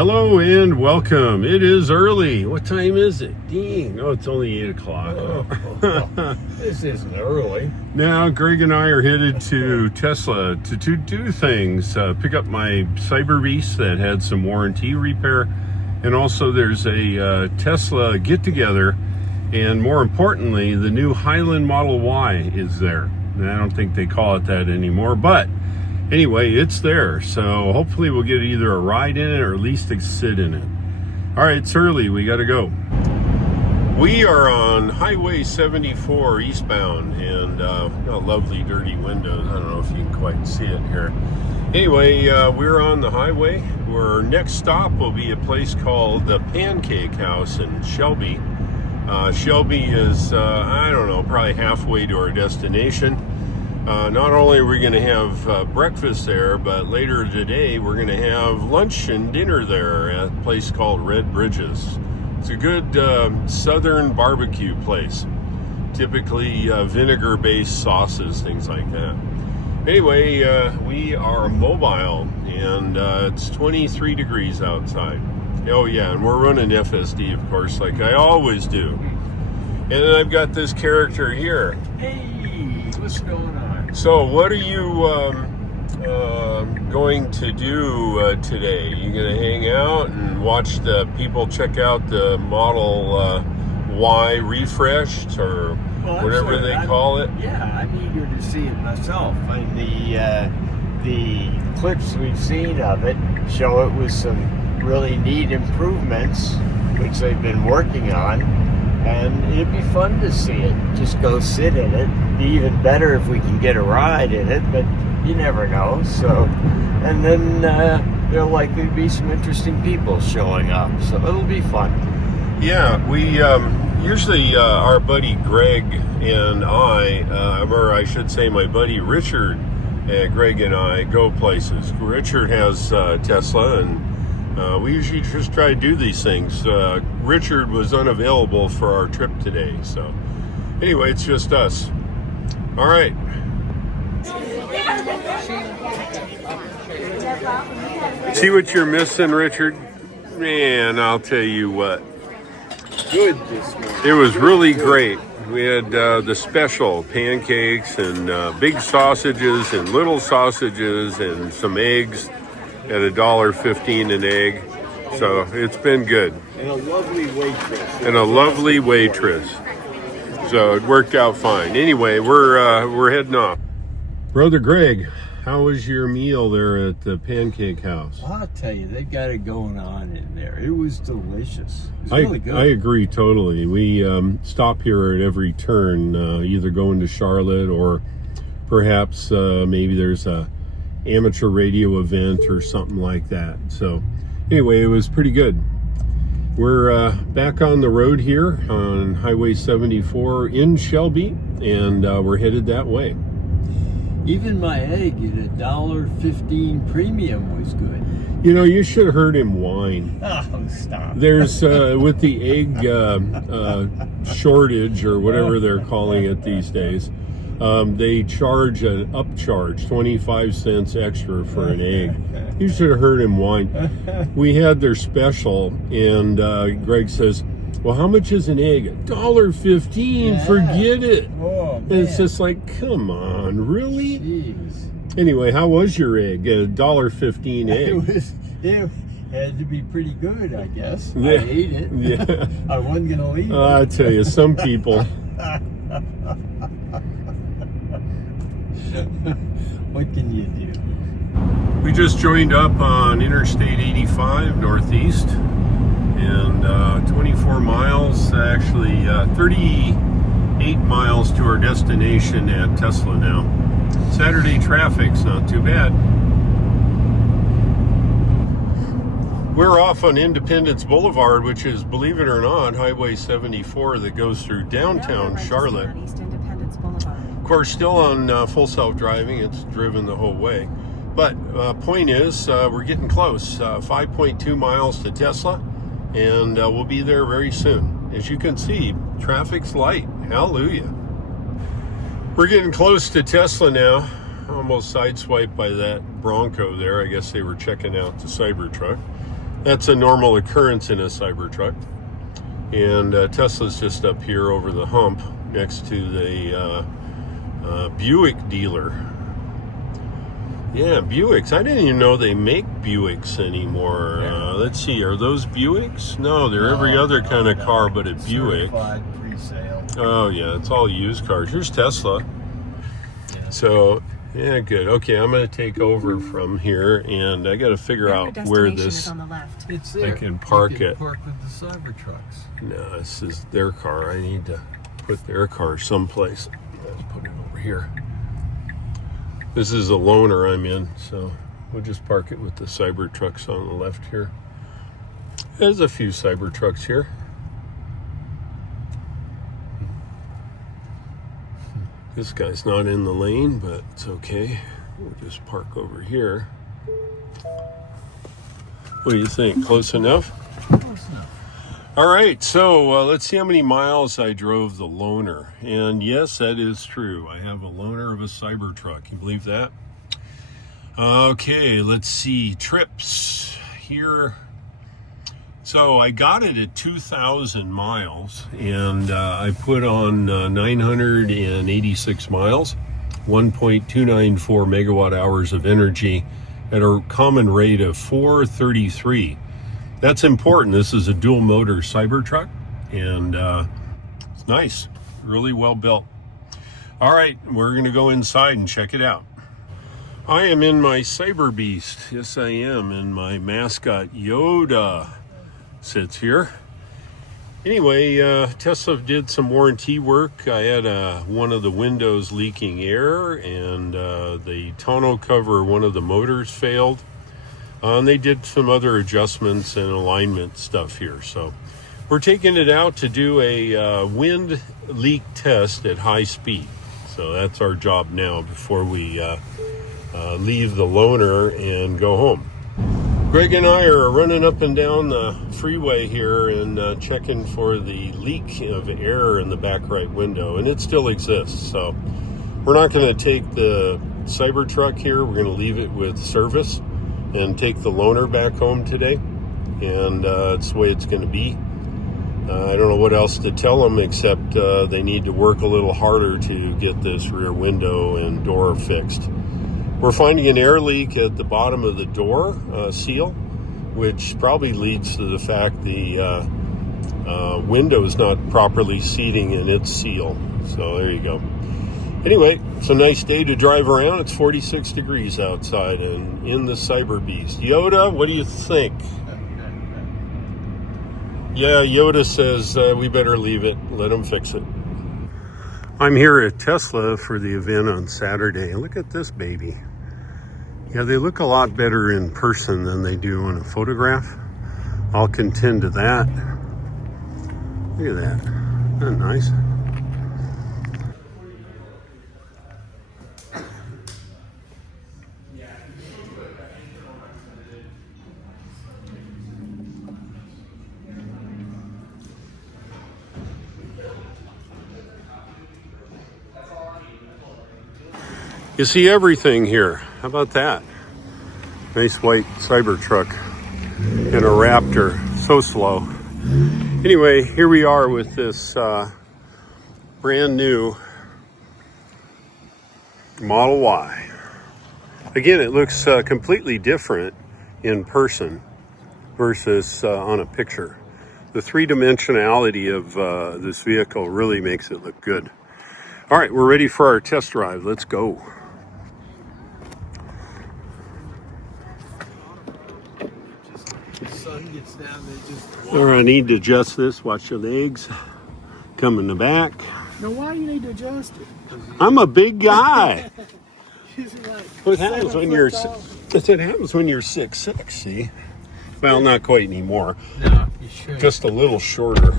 Hello and welcome. It is early. What time is it? Dang. Oh, it's only 8 o'clock. This isn't early. Now, Greg and I are headed to Tesla to do two things. Pick up my ByberBeast that had some warranty repair. And also there's a Tesla get-together. And more importantly, the new Highland Model Y is there. And I don't think they call it that anymore, but anyway, it's there, so hopefully we'll get either a ride in it or at least a sit in it. All right, it's early. We got to go. We are on Highway 74 eastbound, and got lovely dirty windows. I don't know if you can quite see it here. Anyway, we're on the highway. Our next stop will be a place called the Pancake House in Shelby. Shelby is, I don't know, probably halfway to our destination. Not only are we going to have breakfast there, but later today we're going to have lunch and dinner there at a place called Red Bridges. It's a good southern barbecue place. Typically vinegar-based sauces, things like that. Anyway, we are mobile, and it's 23 degrees outside. Oh yeah, and we're running FSD, of course, like I always do. And then I've got this character here. Hey, what's going on? So what are you going to do today? You going to hang out and watch the people check out the Model Y refreshed, or whatever they call it? Yeah, I'm eager to see it myself. And the clips we've seen of it show it with some really neat improvements, which they've been working on. And it'd be fun to see it. Just go sit in it. Be even better if we can get a ride in it, but you never know. So, and then there'll likely be some interesting people showing up. So it'll be fun. Yeah, we usually our buddy Greg and or I should say my buddy Richard, Greg and I go places. Richard has Tesla, and we usually just try to do these things. Richard was unavailable for our trip today, so anyway, it's just us. All right. See what you're missing, Richard? Man, I'll tell you what. Good this morning. It was really great. We had the special pancakes and big sausages and little sausages and some eggs at $1.15 an egg. So it's been good. And a lovely waitress. So it worked out fine. Anyway, we're heading off. Brother Greg, how was your meal there at the Pancake House? I'll tell you, they've got it going on in there. It was delicious. It was really good. I agree totally. We stop here at every turn, either going to Charlotte or perhaps maybe there's a amateur radio event or something like that. So anyway, it was pretty good. We're back on the road here on Highway 74 in Shelby, and we're headed that way. Even my egg at $1.15 premium was good. You know, you should have heard him whine. Oh, stop. There's with the egg shortage, or whatever they're calling it these days, they charge an upcharge, 25 cents extra for an egg. You should have heard him whine. We had their special, and Greg says, well, how much is an egg? $1.15, yeah. Forget it. Oh, and it's just like, come on, really? Jeez. Anyway, how was your egg? A $1.15 egg? It had to be pretty good, I guess. Yeah. I ate it. Yeah. I wasn't going to leave it. I tell you, some people... What can you do? We just joined up on Interstate 85 Northeast, and 24 miles, actually 38 miles to our destination at Tesla now. Saturday traffic's not too bad. We're off on Independence Boulevard, which is, believe it or not, Highway 74 that goes through downtown Charlotte. Of course, still on full self-driving. It's driven the whole way. But point is, we're getting close. 5.2 miles to Tesla, and we'll be there very soon. As you can see, traffic's light. Hallelujah. We're getting close to Tesla now. Almost sideswiped by that Bronco there. I guess they were checking out the Cybertruck. That's a normal occurrence in a Cybertruck. And Tesla's just up here over the hump next to the Buick dealer. Yeah, Buicks. I didn't even know they make Buicks anymore. Let's see, are those Buicks? No, they're every other kind of car but a Buick. Certified pre-sale. Oh yeah, it's all used cars. Here's Tesla. Yeah. So, yeah, good. Okay, I'm going to take over from here, and I got to figure out where this... on the left. It's there. I can park you can it. Park with the Cybertrucks. No, this is their car. I need to put their car someplace. Let's put it over here. This is a loaner I'm in, so we'll just park it with the Cybertrucks on the left here. There's a few Cybertrucks here. This guy's not in the lane, but it's okay. We'll just park over here. What do you think? Close enough? Close enough. All right, so let's see how many miles I drove the loaner. And yes, that is true. I have a loaner of a Cybertruck. Can you believe that? Okay, let's see. Trips here. So I got it at 2,000 miles, and I put on 986 miles, 1.294 megawatt hours of energy at a common rate of 433. That's important. This is a dual motor Cybertruck, and it's nice, really well built. All right, we're going to go inside and check it out. I am in my ByberBeast. Yes, I am. And my mascot Yoda sits here. Anyway, Tesla did some warranty work. I had one of the windows leaking air, and the tonneau cover, one of the motors failed. And they did some other adjustments and alignment stuff here. So we're taking it out to do a wind leak test at high speed. So that's our job now before we leave the loaner and go home. Greg and I are running up and down the freeway here and checking for the leak of air in the back right window, and it still exists. So we're not going to take the Cybertruck here. We're going to leave it with service and take the loaner back home today, and it's the way it's going to be. I don't know what else to tell them except they need to work a little harder to get this rear window and door fixed. We're finding an air leak at the bottom of the door seal, which probably leads to the fact the window is not properly seating in its seal. So there you go. Anyway, it's a nice day to drive around. It's 46 degrees outside and in the ByberBeast. Yoda, what do you think? Yeah, Yoda says we better leave it. Let them fix it. I'm here at Tesla for the event on Saturday. Look at this baby. Yeah, they look a lot better in person than they do in a photograph. I'll contend to that. Look at that. Isn't that nice? You see everything here. How about that? Nice white Cybertruck and a Raptor. So slow. Anyway, here we are with this brand new Model Y. Again, it looks completely different in person versus on a picture. The three-dimensionality of this vehicle really makes it look good. All right, we're ready for our test drive. Let's go. Sun gets down, they just All right, I need to adjust this. Watch your legs. Come in the back. Now, why do you need to adjust it? I'm a big guy. Like What happens when you're? That's what happens when you're 6'6". See? Well, not quite anymore. No, you should. Just a little shorter.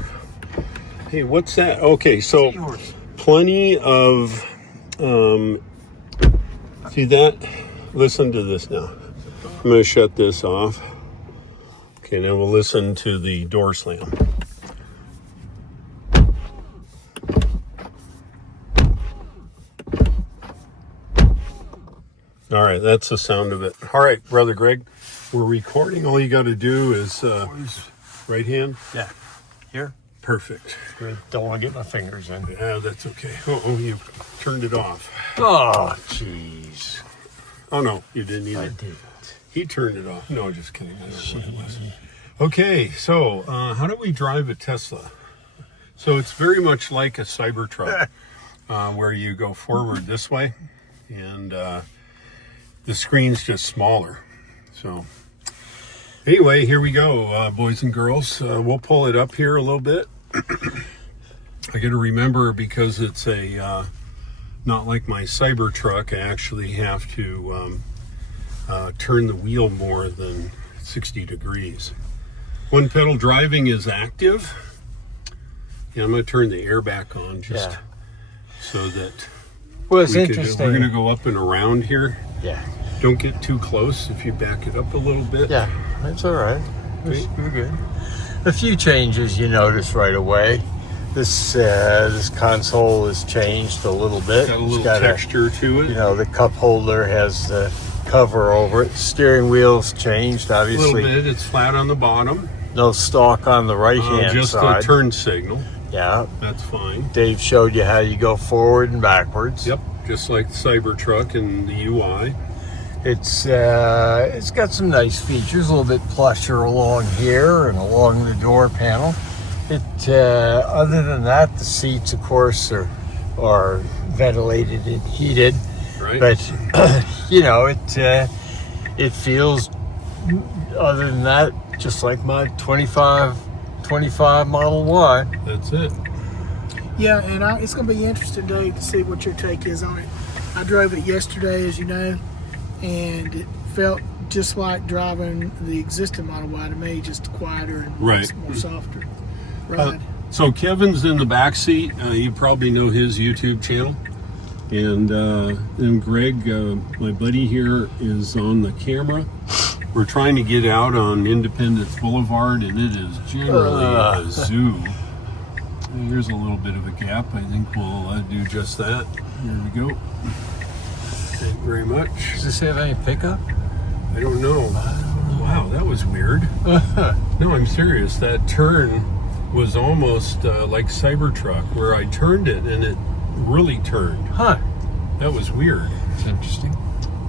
Hey, what's that? Okay, so plenty of. See that? Listen to this now. I'm going to shut this off. Okay, now we'll listen to the door slam. All right, that's the sound of it. All right, Brother Greg, we're recording. All you got to do is right hand. Yeah. Here. Perfect. Good. Don't want to get my fingers in. Yeah, that's okay. Oh, you turned it off. Oh, jeez. Oh no, you didn't either. I didn't. He turned it off. No, just kidding. I don't know what it was. Okay, so how do we drive a Tesla? So it's very much like a Cybertruck, where you go forward this way, and the screen's just smaller. So anyway, here we go, boys and girls. We'll pull it up here a little bit. I got to remember, because it's a not like my Cybertruck, I actually have to turn the wheel more than 60 degrees. One pedal driving is active. Yeah, I'm going to turn the air back on just so that Well, it's interesting. We're going to go up and around here. Yeah. Don't get too close if you back it up a little bit. Yeah, that's all right. Okay. We're good. A few changes you notice right away. This console has changed a little bit. Got a little texture to it. You know, the cup holder has the cover over it. Steering wheel's changed, A obviously. little bit. It's flat on the bottom. No stalk on the right-hand Just side. a turn signal. Yeah. That's fine. Dave showed you how you go forward and backwards. Yep, just like the Cybertruck and the UI. It's got some nice features, a little bit plusher along here and along the door panel. Other than that, the seats, of course, are ventilated and heated. Right. But you know, it feels, other than that, just like my 25 Model Y. That's it. Yeah, and it's going to be interesting, Dave, to see what your take is on it. I drove it yesterday, as you know, and it felt just like driving the existing Model Y to me, just quieter and Right. more softer ride. So Kevin's in the back seat. You probably know his YouTube channel. And Greg, my buddy here, is on the camera. We're trying to get out on Independence Boulevard, and it is generally a zoo. And here's a little bit of a gap. I think we'll do just that. Here we go. Thank you very much. Does this have any pickup? I don't know. Wow, that was weird. No, I'm serious. That turn was almost like Cybertruck, where I turned it and it really turned. Huh. That was weird. It's interesting.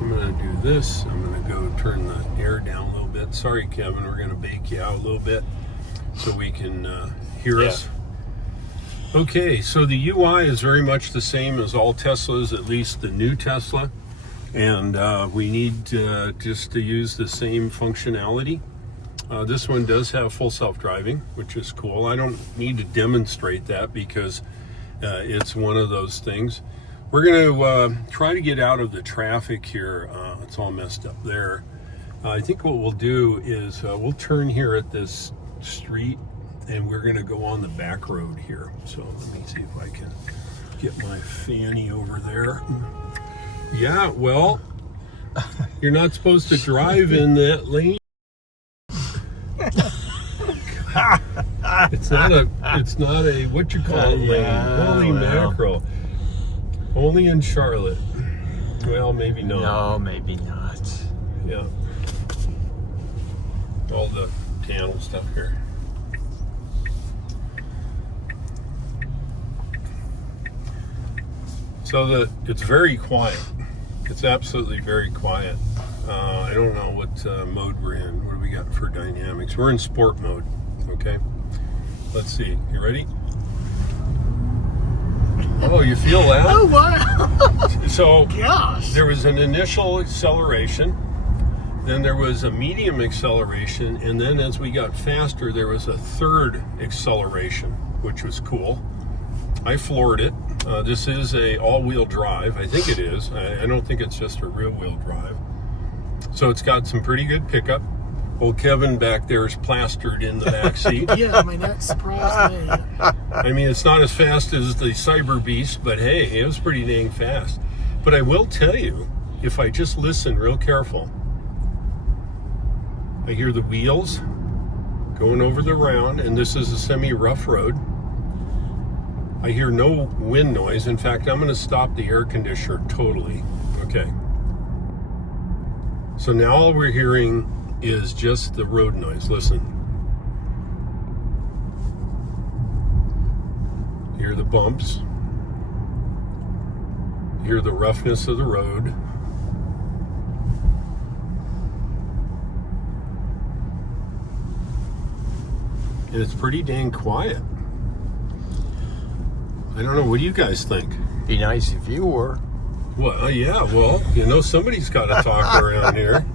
I'm going to do this. I'm going to go turn the air down a little bit. Sorry, Kevin, we're going to bake you out a little bit so we can hear us. Okay, so the UI is very much the same as all Teslas, at least the new Tesla. And we need just to use the same functionality. This one does have full self-driving, which is cool. I don't need to demonstrate that because it's one of those things. We're going to try to get out of the traffic here. It's all messed up there. I think what we'll do is we'll turn here at this street, and we're going to go on the back road here. So let me see if I can get my fanny over there. Yeah, well, you're not supposed to drive in that lane. It's not a what you call a lane. Holy mackerel. Only in Charlotte. Well, maybe not. No, maybe not. Yeah. All the channel stuff here. So it's very quiet. It's absolutely very quiet. I don't know what mode we're in. What do we got for dynamics? We're in sport mode. Okay. Let's see. You ready? Oh, you feel that? Oh, wow. So Gosh. there was an initial acceleration, then there was a medium acceleration, and then as we got faster, there was a third acceleration, which was cool. I floored it. This is a all-wheel drive. I think it is. I don't think it's just a rear-wheel drive. So it's got some pretty good pickup. Old Kevin back there is plastered in the back seat. Yeah, I mean, that surprised me. I mean, it's not as fast as the ByberBeast, but hey, it was pretty dang fast. But I will tell you, if I just listen real careful, I hear the wheels going over the round, and this is a semi-rough road. I hear no wind noise. In fact, I'm going to stop the air conditioner totally. Okay. So now all we're hearing is just the road noise. Listen. Hear the bumps. Hear the roughness of the road. And it's pretty dang quiet. I don't know, what do you guys think? Be nice if you were. Well, yeah, well, you know, somebody's got to talk around here.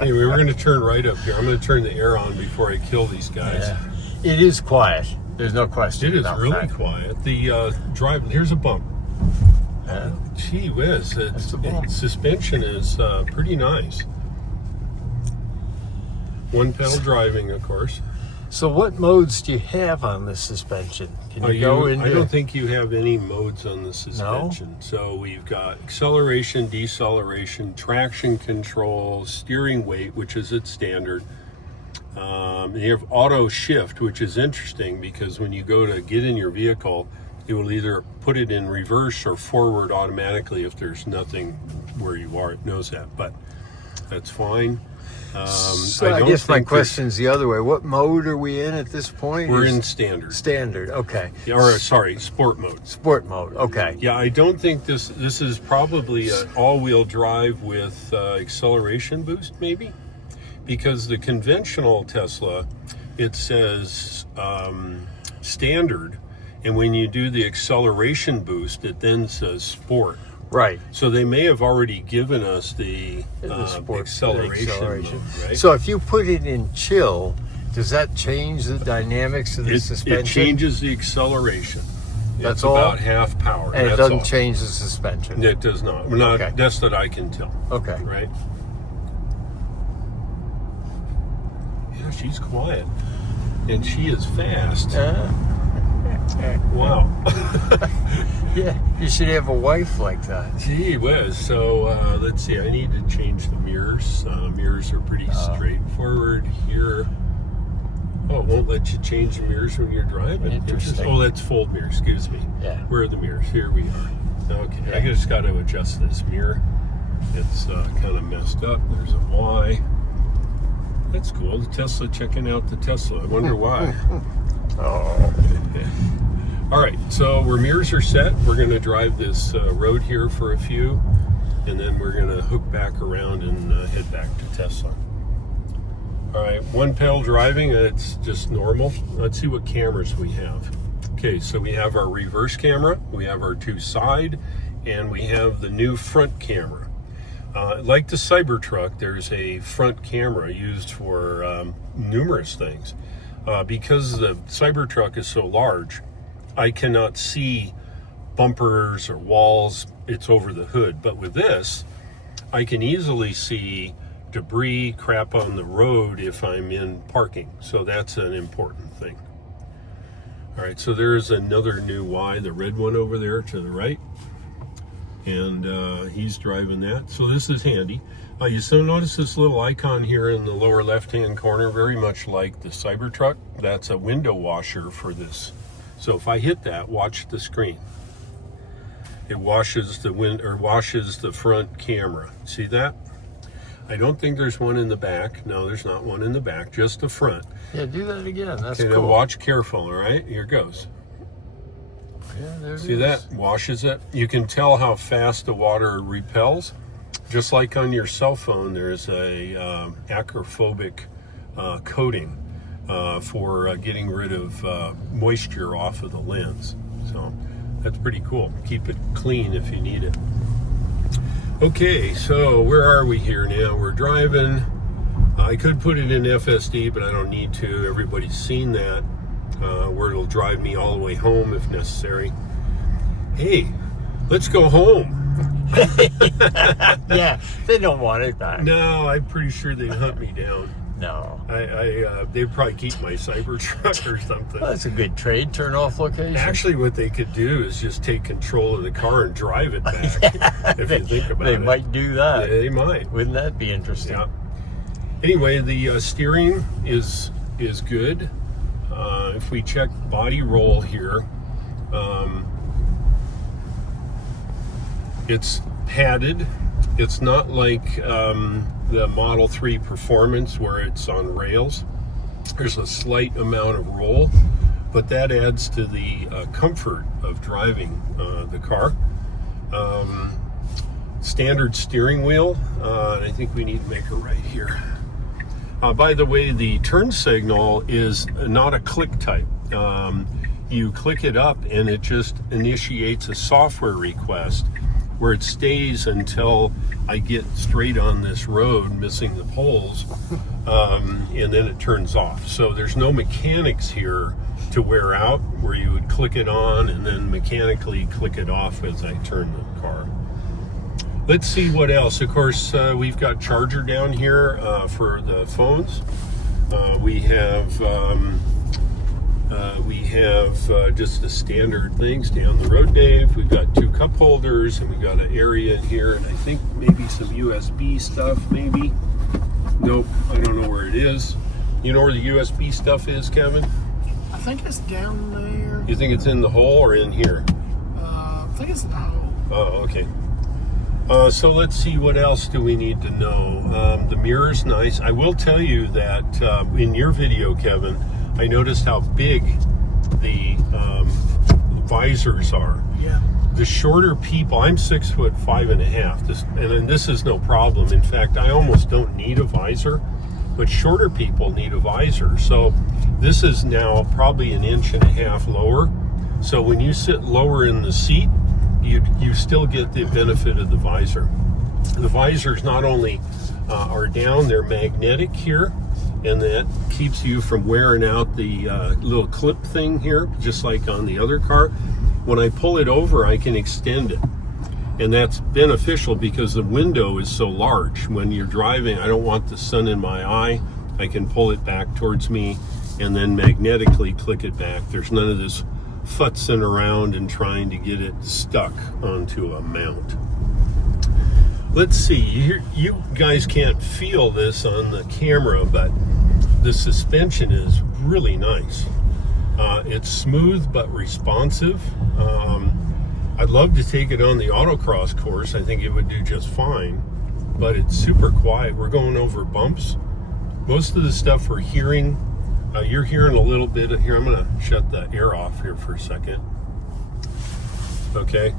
Anyway, we're going to turn right up here. I'm going to turn the air on before I kill these guys. Yeah. It is quiet. There's no question. It is about really that. quiet. The drive, here's a bump. Gee whiz, its suspension is pretty nice. One pedal driving, of course. So what modes do you have on the suspension? Can you go into... I don't think you have any modes on the suspension. No? So we've got acceleration, deceleration, traction control, steering weight, which is its standard. You have auto shift, which is interesting because when you go to get in your vehicle, it will either put it in reverse or forward automatically if there's nothing where you are. It knows that, but that's fine. So I guess my question's the other way. What mode are we in at this point? We're in standard. Standard, okay. Or sorry, sport mode. Sport mode, okay. Yeah, I don't think this is probably an all-wheel drive with acceleration boost, maybe, because the conventional Tesla, it says standard, and when you do the acceleration boost, it then says sport. Right. So they may have already given us the acceleration mode, right? So if you put it in chill, does that change the dynamics of the suspension? It changes the acceleration. That's it's all? about half power. And That's it doesn't all. Change the suspension? It does not. Okay. That's that I can tell. Okay. Right? Yeah, she's quiet. And she is fast. Wow. Yeah, you should have a wife like that. Gee whiz. So let's see. I need to change the mirrors. Mirrors are pretty straightforward here. Oh, it won't let you change the mirrors when you're driving. Interesting. Oh, that's fold mirror. Excuse me. Yeah. Where are the mirrors? Here we are. Okay. Yeah. I just got to adjust this mirror. It's kind of messed up. There's a Y. That's cool. The Tesla checking out the Tesla. I wonder why. Oh. All right, so our mirrors are set. We're going to drive this road here for a few, and then we're going to hook back around and head back to Tesla. All right, one pedal driving, it's just normal. Let's see what cameras we have. Okay, so we have our reverse camera, we have our two side, and we have the new front camera. Like the Cybertruck, there's a front camera used for numerous things. Because the Cybertruck is so large, I cannot see bumpers or walls. It's over the hood. But with this, I can easily see debris, crap on the road if I'm in parking. So that's an important thing. All right, so there's another new Y, the red one over there to the right. And he's driving that. So this is handy. You still notice this little icon here in the lower left-hand corner, very much like the Cybertruck. That's a window washer for this. So if I hit that, watch the screen. It washes the washes the front camera. See that? I don't think there's one in the back. No, there's not one in the back, just the front. Yeah, do that again. That's okay, cool. Now watch careful, all right? Here goes. Yeah, there it See is. that? Washes it. You can tell how fast the water repels. Just like on your cell phone, there's a acrophobic coating for getting rid of moisture off of the lens. So that's pretty cool. Keep it clean if you need it. Okay, so where are we here now? We're driving. I could put it in FSD, but I don't need to. Everybody's seen that, where it'll drive me all the way home if necessary. Hey, let's go home. Yeah, they don't want it back. No, I'm pretty sure they'd hunt me down. No. They'd probably keep my Cybertruck or something. Well, that's a good trade turn-off location. Actually, what they could do is just take control of the car and drive it back. If you think about it. They might do that. Yeah, they might. Wouldn't that be interesting? Yeah. Anyway, the steering is good. If we check body roll here, it's padded. It's not like the Model 3 Performance where it's on rails. There's a slight amount of roll, but that adds to the comfort of driving the car. Standard steering wheel. I think we need to make a right here. By the way, the turn signal is not a click type. You click it up and it just initiates a software request where it stays until I get straight on this road, missing the poles, and then it turns off. So there's no mechanics here to wear out where you would click it on and then mechanically click it off as I turn the car. Let's see what else. Of course, we've got charger down here for the phones. We have just the standard things down the road, Dave. We've got 2 cup holders, and we've got an area in here, and I think maybe some USB stuff, maybe. Nope, I don't know where it is. You know where the USB stuff is, Kevin? I think it's down there. You think it's in the hole or in here? I think it's in the hole. Oh, okay. So let's see, what else do we need to know? The mirror's nice. I will tell you that in your video, Kevin, I noticed how big the visors are. Yeah. The shorter people, I'm 6'5.5", and this is no problem. In fact, I almost don't need a visor, but shorter people need a visor. So this is now probably 1.5 inches lower. So when you sit lower in the seat, you still get the benefit of the visor. The visors not only are down, they're magnetic here, and that keeps you from wearing out the little clip thing here, just like on the other car. When I pull it over, I can extend it, and that's beneficial because the window is so large. When you're driving, I don't want the sun in my eye. I can pull it back towards me and then magnetically click it back. There's none of this futzing around and trying to get it stuck onto a mount. Let's see, you guys can't feel this on the camera, but the suspension is really nice. It's smooth but responsive. I'd love to take it on the autocross course. I think it would do just fine, but it's super quiet. We're going over bumps. Most of the stuff we're hearing, you're hearing a little bit of here. I'm going to shut the air off here for a second. Okay.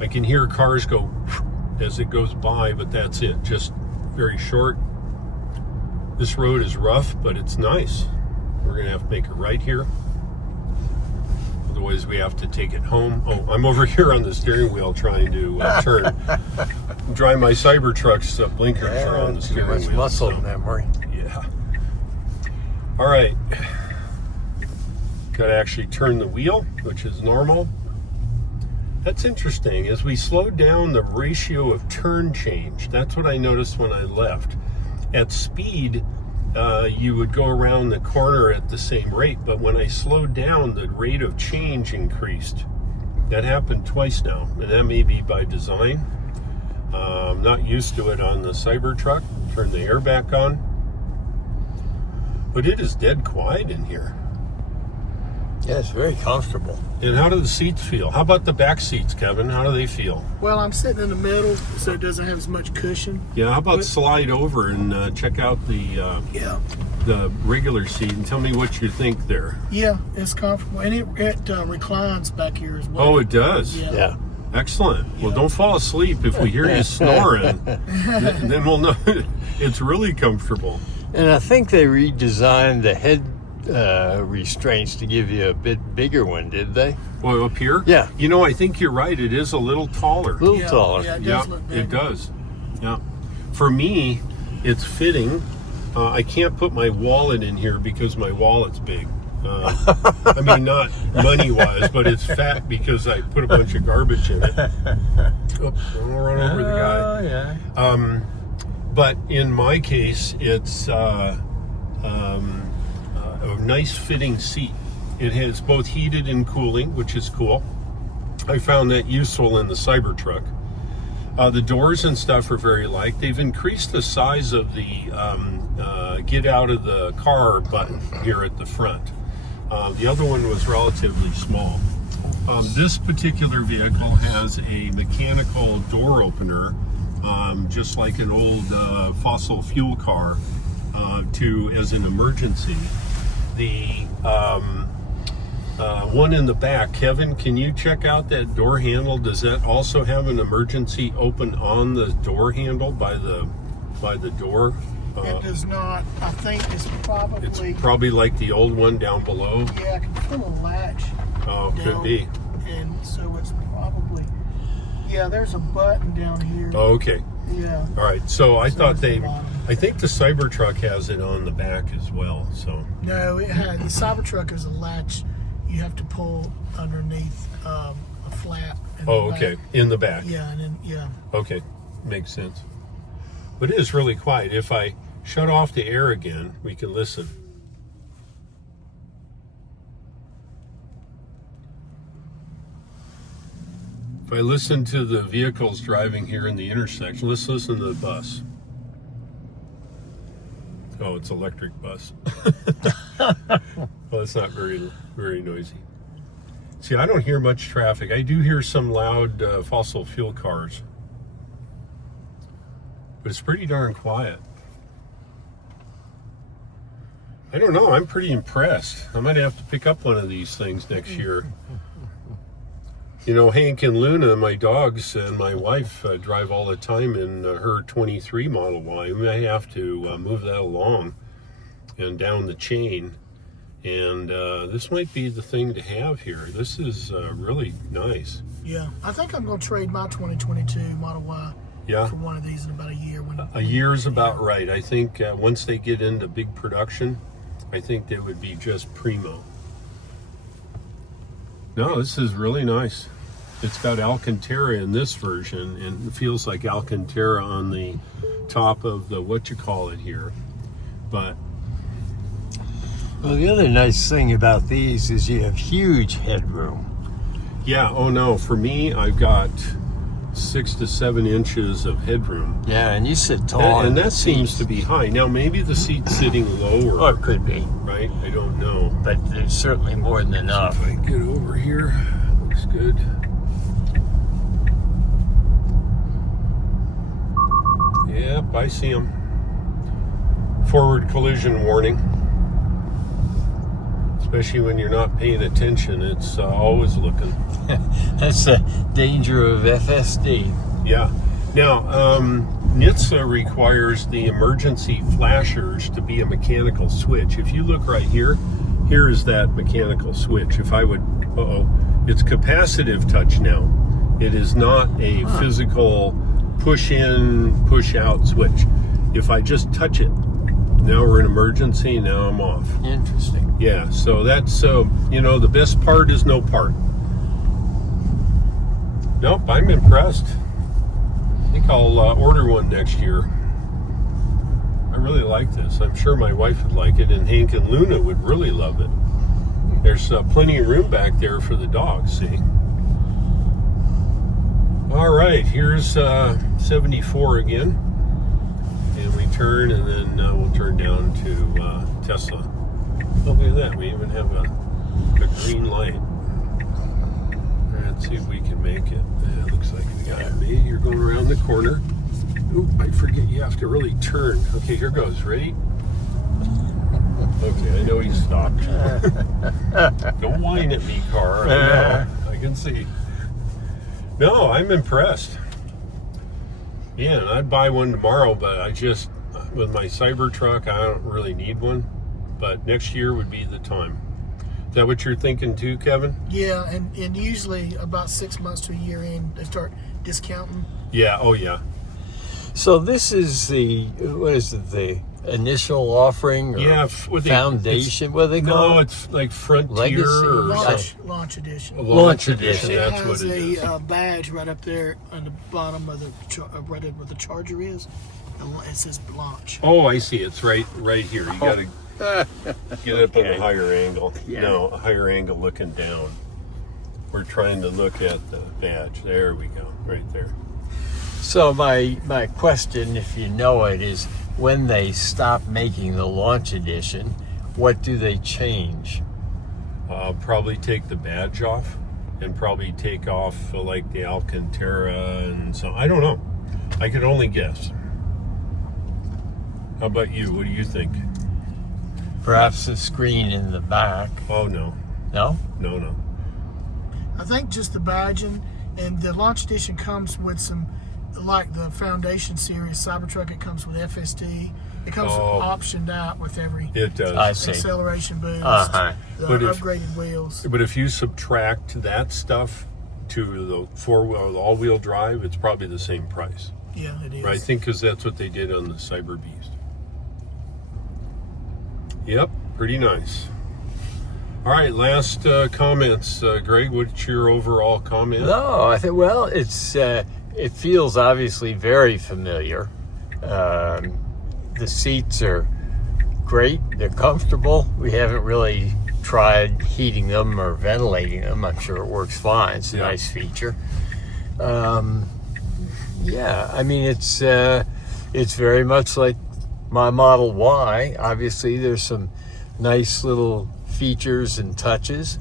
I can hear cars go as it goes by, but that's it. Just very short. This road is rough, but it's nice. We're going to have to make a right here. Otherwise, we have to take it home. Oh, I'm over here on the steering wheel trying to turn. Drive my Cybertruck's blinkers are on the steering wheel. Too much muscle memory. Yeah. All right. Got to actually turn the wheel, which is normal. That's interesting. As we slowed down, the ratio of turn changed. That's what I noticed when I left. At speed, you would go around the corner at the same rate, but when I slowed down, the rate of change increased. That happened twice now, and that may be by design. I'm not used to it on the Cybertruck. Turn the air back on. But it is dead quiet in here. Yeah, it's very comfortable. And how do the seats feel? How about the back seats, Kevin? How do they feel? Well, I'm sitting in the middle, so it doesn't have as much cushion. Yeah, how about slide over and check out the regular seat and tell me what you think there. Yeah, it's comfortable, and it reclines back here as well. Oh, it does? Yeah. Excellent. Well, don't fall asleep. If we hear you snoring, then we'll know it's really comfortable. And I think they redesigned the head restraints to give you a bit bigger one, did they? Well, up here? Yeah. You know, I think you're right. It is a little taller. A little taller. Yeah, it does look big. It does. Yeah. For me, it's fitting. I can't put my wallet in here because my wallet's big. I mean, not money-wise, but it's fat because I put a bunch of garbage in it. Oops, I'm gonna run over the guy. Yeah. But in my case, it's a nice fitting seat. It has both heated and cooling, which is cool. I found that useful in the Cybertruck. The doors and stuff are very light. They've increased the size of the get out of the car button here at the front. The other one was relatively small. This particular vehicle has a mechanical door opener, just like an old fossil fuel car, as an emergency. The one in the back, Kevin, can you check out that door handle? Does that also have an emergency open on the door handle by the door? It does not. I think it's probably like the old one down below. Yeah, I can feel a latch. Oh, down, could be. And so it's probably. Yeah, there's a button down here. Oh, okay. Yeah. All right. So I thought I think the Cybertruck has it on the back as well. So. No, it had the Cybertruck is a latch. You have to pull underneath a flap. Oh, okay. In the back. Yeah, and then Okay, makes sense. But it is really quiet. If I shut off the air again, we can listen. If I listen to the vehicles driving here in the intersection, let's listen to the bus. Oh, it's electric bus. Well, it's not very noisy. See, I don't hear much traffic. I do hear some loud fossil fuel cars. But it's pretty darn quiet. I don't know. I'm pretty impressed. I might have to pick up one of these things next year. You know, Hank and Luna, my dogs, and my wife drive all the time in her 23 Model Y. We may have to move that along and down the chain. And this might be the thing to have here. This is really nice. Yeah, I think I'm going to trade my 2022 Model Y for one of these in about a year. A year is about right. I think once they get into big production, I think they would be just primo. No, this is really nice. It's got Alcantara in this version, and it feels like Alcantara on the top of the what-you-call-it here. But well, the other nice thing about these is you have huge headroom. Yeah, oh no, for me, I've got 6 to 7 inches of headroom. Yeah, and you sit tall. And that seems to be high. Now, maybe the seat's sitting lower. Oh, it could be. Right? I don't know. But there's certainly more than enough. If I get over here, looks good. Yep, I see them. Forward collision warning. Especially when you're not paying attention, it's always looking. That's the danger of FSD. Yeah. Now, NHTSA requires the emergency flashers to be a mechanical switch. If you look right here, here is that mechanical switch. If I would, it's capacitive touch now. It is not a physical push in, push out switch. If I just touch it, now we're in emergency, now I'm off. Interesting. Yeah, so that's, you know, the best part is no part. Nope, I'm impressed. I think I'll order one next year. I really like this. I'm sure my wife would like it, and Hank and Luna would really love it. There's plenty of room back there for the dogs, see? All right, here's 74 again. And we turn, and then we'll turn down to Tesla. Oh, look at that. We even have a green light. Let's see if we can make it. It looks like we got it made. You're going around the corner. Oop, I forget you have to really turn. Okay, here goes. Ready? Okay, I know he stopped. Don't whine at me, car. I know. I can see. No, I'm impressed. Yeah, and I'd buy one tomorrow, but I just, with my Cybertruck, I don't really need one. But next year would be the time. Is that what you're thinking too, Kevin? Yeah, and usually about 6 months to a year in, they start discounting. Yeah, oh yeah. So this is the, what is it, the initial offering or foundation? What do they call it? No, it's like Frontier Legacy? or Launch edition. Launch edition, It that's has what it is. a badge right up there on the bottom of the right where the charger is. It says launch. Oh, I see. It's right here. You got to get up at a higher angle. Yeah. No, a higher angle looking down. We're trying to look at the badge. There we go, right there. So my question, if you know it, is when they stop making the launch edition, what do they change? Probably take the badge off and probably take off like the Alcantara, and so I don't know. I could only guess. How about you? What do you think? Perhaps a screen in the back. Oh no. No? No. I think just the badging, and the launch edition comes with some, like the Foundation series Cybertruck. It comes with FSD. It comes optioned out with every It does. I see. acceleration boost, Uh-huh. the But if- upgraded wheels. But if you subtract that stuff to the four-wheel, all-wheel drive, it's probably the same price. Yeah, it is. Right, I think because that's what they did on the ByberBeast. Yep, pretty nice. All right, last comments. Greg, what's your overall comment? No, I think, well, it feels obviously very familiar. The seats are great. They're comfortable. We haven't really tried heating them or ventilating them. I'm sure it works fine. It's a nice feature. Yeah, I mean, it's very much like my Model Y. Obviously, there's some nice little features and touches.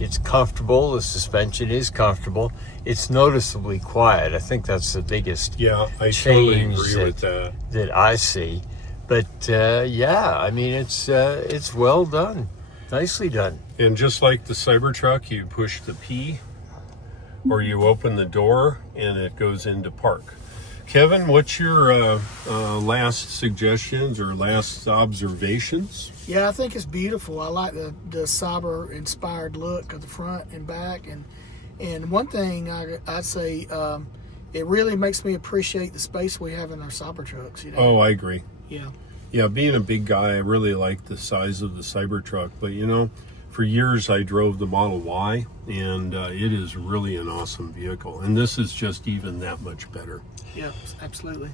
It's comfortable. The suspension is comfortable. It's noticeably quiet. I think that's the biggest I totally agree with that. that I see. But yeah, I mean, it's well done, nicely done. And just like the Cybertruck, you push the P, or you open the door, and it goes into park. Kevin, what's your last suggestions or last observations? Yeah, I think it's beautiful. I like the cyber-inspired look of the front and back. And one thing I'd say, it really makes me appreciate the space we have in our Cybertrucks. You know? Oh, I agree. Yeah, Being a big guy, I really like the size of the Cybertruck. But, you know, for years I drove the Model Y, and it is really an awesome vehicle. And this is just even that much better. yeah, absolutely.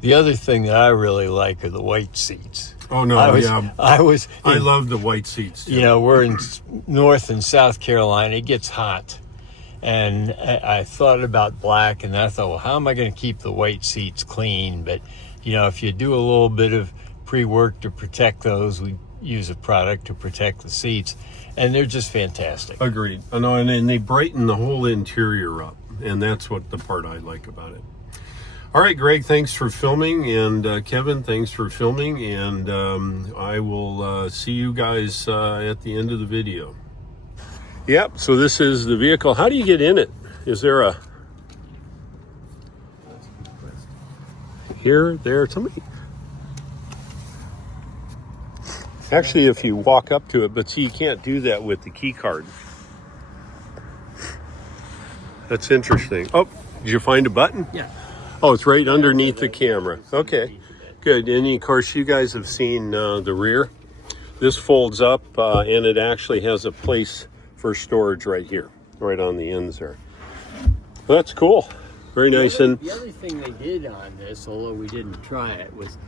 The other thing that I really like are the white seats. Oh, no, I love the white seats, too. You know, we're in North and South Carolina. It gets hot. And I thought about black, and I thought, well, how am I going to keep the white seats clean? But, you know, if you do a little bit of pre-work to protect those, we use a product to protect the seats, and they're just fantastic. Agreed. I know, and they brighten the whole interior up, and that's what the part I like about it. All right, Greg, thanks for filming, and Kevin, thanks for filming, and I will see you guys at the end of the video. Yep, so this is the vehicle. How do you get in it? Is there a... Here, there, somebody... Actually, if you walk up to it, but see, you can't do that with the key card. That's interesting. Oh, did you find a button? Yeah. Oh, it's right underneath the camera. Okay, good. And of course, you guys have seen the rear. This folds up, and it actually has a place for storage right here, right on the ends there. Well, that's cool. Very nice. And the other thing they did on this, although we didn't try it, was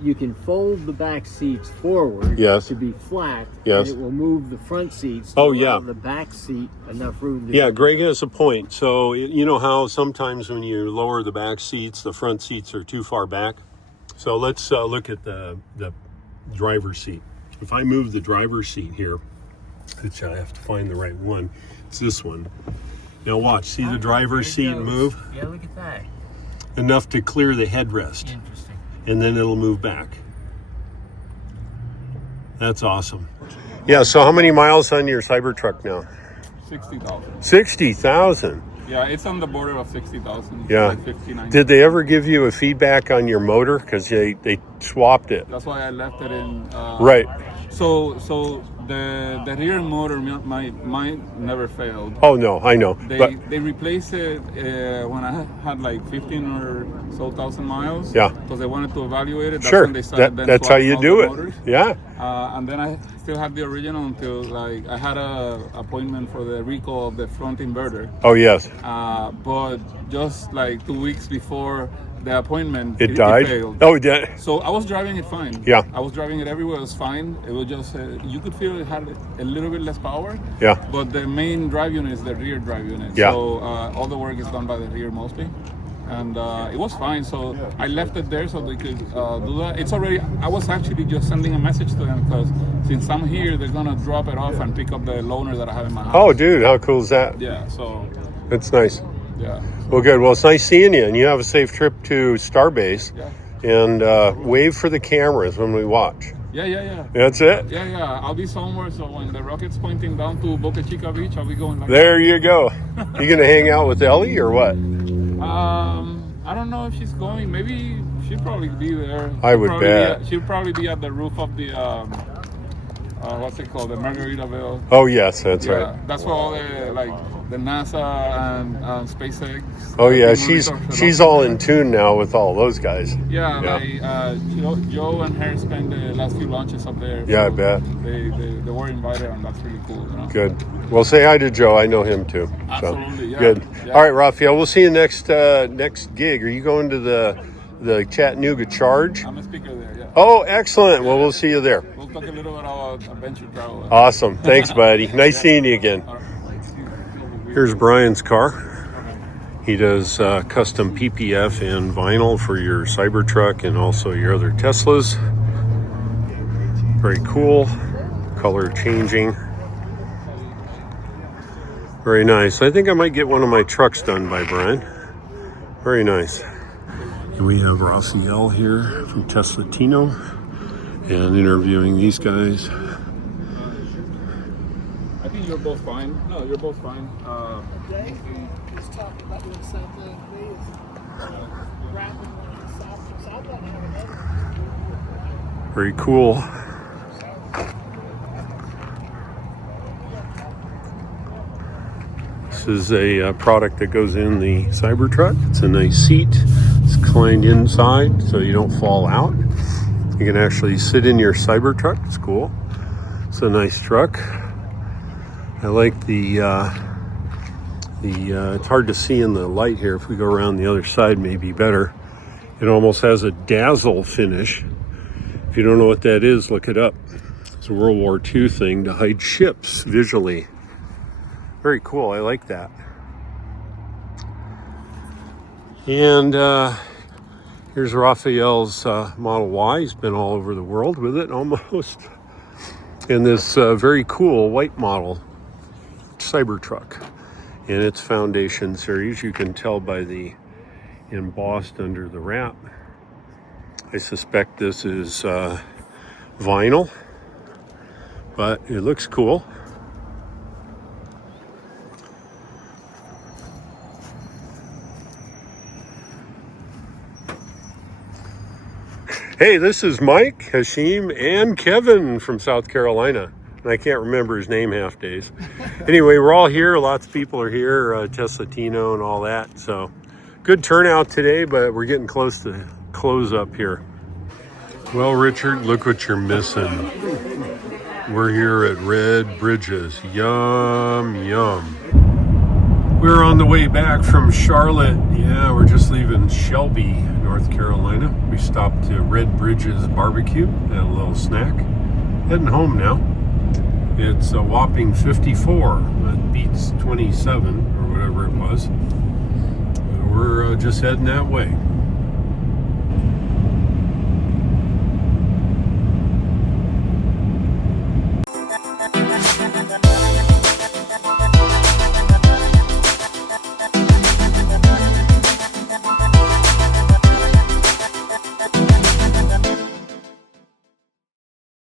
you can fold the back seats forward to be flat, and it will move the front seats to allow the back seat enough room to Greg has a point. So you know how sometimes when you lower the back seats, the front seats are too far back? So let's look at the driver's seat. If I move the driver's seat here, which I have to find the right one, it's this one. Now watch, see the driver's seat move? Yeah, look at that. Enough to clear the headrest. Interesting. And then it'll move back. That's awesome. Yeah, so how many miles on your Cybertruck now? 60,000. 60,000. Yeah, it's on the border of 60,000. Yeah. Like 59. Did they ever give you a feedback on your motor? Because they swapped it. That's why I left it in. Right. So the rear motor mine never failed. Oh no, I know. They replaced it when I had like 15 or so thousand miles. Yeah. Because they wanted to evaluate it. That's Sure. when they started That's how you do it. Motors. Yeah. And then I still had the original until like I had a appointment for the recall of the front inverter. Oh yes. But just like 2 weeks before the appointment, It died? It failed. Oh, it did? So I was driving it fine. Yeah. I was driving it everywhere. It was fine. It was just, you could feel it had a little bit less power. Yeah. But the main drive unit is the rear drive unit. Yeah. So all the work is done by the rear mostly. and it was fine. So I left it there so they could do that. It's already. I was actually just sending a message to them because since I'm here, they're gonna drop it off and pick up the loaner that I have in my house. Oh, dude, how cool is that? Yeah. So. That's nice. Yeah. Well, good. Well, it's nice seeing you, and you have a safe trip to Starbase. Yeah. And wave for the cameras when we watch. Yeah. That's it? Yeah. I'll be somewhere, so when the rocket's pointing down to Boca Chica Beach, I'll be going like There you go. You gonna hang out with Ellie or what? I don't know if she's going. Maybe she'll probably be there. I would bet. She'll probably be at the roof of the what's it called, the Margaritaville. Oh yes, that's right. That's where all the NASA and SpaceX. Oh yeah, she's all in tune now with all those guys. Yeah. Joe and her spent the last few launches up there. Yeah, so I bet. They were invited, and that's really cool. Good. Well, say hi to Joe. I know him too. Absolutely. Yeah. Good. Yeah. All right, Raphael. We'll see you next gig. Are you going to the Chattanooga Charge? I'm a speaker there. Yeah. Oh, excellent. Well, we'll see you there. We'll talk a little bit about adventure travel. Awesome. Thanks, buddy. Nice seeing you again. Here's Brian's car. He does custom PPF and vinyl for your Cybertruck and also your other Teslas. Very cool. Color changing. Very nice. I think I might get one of my trucks done by Brian. Very nice. And we have Raphael here from Tesla Tino and interviewing these guys. I think you're both fine. No, you're both fine. Dave was talking about doing the same thing to me. Wrapping one inside. So I'd like to have another. Very cool. This is a product that goes in the Cybertruck. It's a nice seat. It's reclined inside so you don't fall out. You can actually sit in your Cybertruck. It's cool. It's a nice truck. I like the it's hard to see in the light here. If we go around the other side, maybe better. It almost has a dazzle finish. If you don't know what that is, look it up. It's a World War II thing to hide ships visually. Very cool. I like that. And here's Raphael's Model Y. He's been all over the world with it almost. And this very cool white model Cybertruck in its Foundation series. You can tell by the embossed under the wrap. I suspect this is vinyl, but it looks cool. Hey, this is Mike, Hashim, and Kevin from South Carolina. And I can't remember his name half days. Anyway, we're all here. Lots of people are here, Tesla Tino and all that. So good turnout today, but we're getting close to close up here. Well, Richard, look what you're missing. We're here at Red Bridges. Yum, yum. We're on the way back from Charlotte. Yeah, we're just leaving Shelby, North Carolina. We stopped to Red Bridges Barbecue, had a little snack. Heading home now. It's a whopping 54. That beats 27 or whatever it was. We're just heading that way.